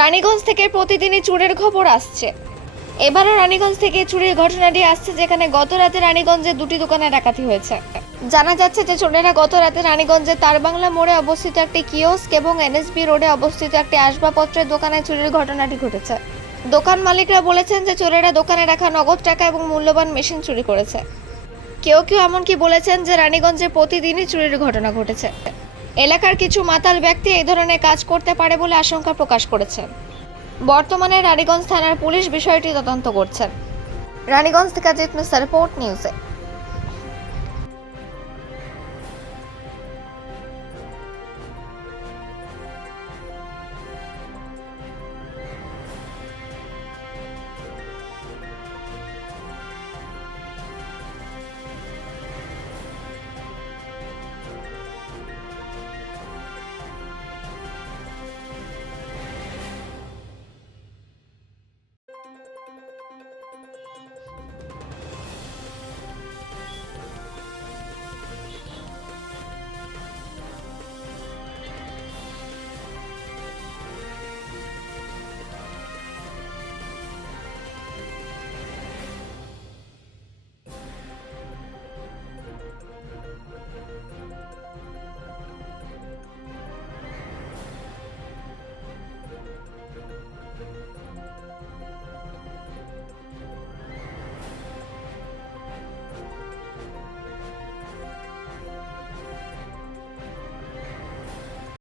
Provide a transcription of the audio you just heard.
রানীগঞ্জ থেকে প্রতিদিনই চুরের খবর আসছে। এবারও রানীগঞ্জ থেকে চুরির ঘটনাটি আসছে যেখানে গত রাতে রানীগঞ্জে দুটি দোকানে ডাকাতি হয়েছে। জানা যাচ্ছে যে চোরেরা গত রাতে রানীগঞ্জে তারবাংলা মোড়ে অবস্থিত একটি কিওস্ক এবং এনএসবি রোডে অবস্থিত একটি আসবাবপত্রের দোকানে চুরির ঘটনাটি ঘটেছে। দোকান মালিকরা বলেছেন যে চোরেরা দোকানে রাখা নগদ টাকা এবং মূল্যবান মেশিন চুরি করেছে। কেউ কেউ এমনকি বলেছেন যে রানীগঞ্জে প্রতিদিনই চুরির ঘটনা ঘটেছে। এলাকার কিছু মাতাল ব্যক্তি এই ধরনের কাজ করতে পারে বলে আশঙ্কা প্রকাশ করেছেন বর্তমানে রানীগঞ্জ থানার পুলিশ বিষয়টি তদন্ত করছেন রানীগঞ্জ থেকে জিত মিস্টার রিপোর্ট নিউজে